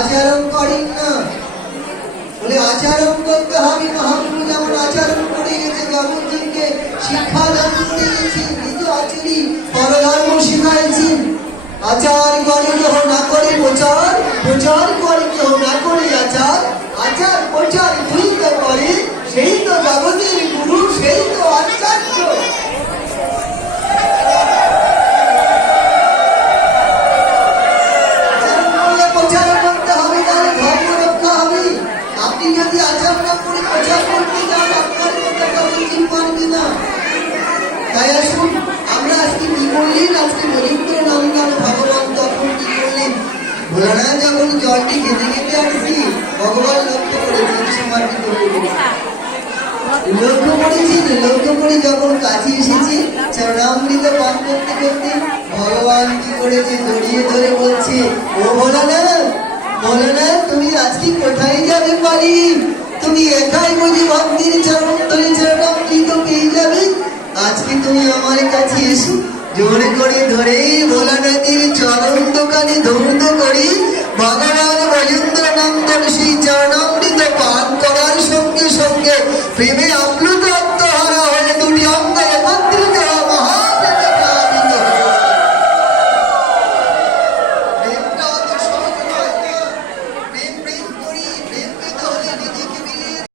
আচরণ করেন না বলে আচরণ করতে হবে। মহাপ্রভু যেমন আচরণ করে গেছে, জগৎজনকে শিক্ষা দান করে গেছে, নিজ আচরি পরধর্ম শিখাইছেন। আচার করে কেহ না করে প্রচার, প্রচার করে কেহ না করে আচার, আচার প্রচার দুই তো করে, সেই তো জগতের গুরু, সেই তো আচার্য। প্রচার করতে হবে, তাহলে ধর্ম রক্ষা হবে। আপনি যদি আচার না করে প্রচার করতে যান, আপনার কথা জগৎ পারবে না। তাই আসুন, আমরা আজকে কি করলেন, আজকে রবীন্দ্র নন্দন ভগবান তখন কি করলেন, ভোলানাথ যখন জলটি খেতে খেতে আসছি, ভগবান লক্ষ্য করেছেন, সমাধি করলেন। লক্ষ্য করে যখন কাছে এসেছে, চরণামৃত পান করতে করতে ভগবান কি করেছে, জড়িয়ে ধরে বলছে, ও ভোলানাথ, ভোলানাথ তুমি আজকে কোথায় যাবে পারি? তুমি একাই বুঝি ভক্তির চরণ ধরে চরণামৃত পেয়ে যাবে? আজকে তুমি আমার কাছে এসো। জোরে করে ধরে ভোলানাথের চরণ দোকানে ধৌত করে ভগবান ব্রজেন্দ্র নন্দন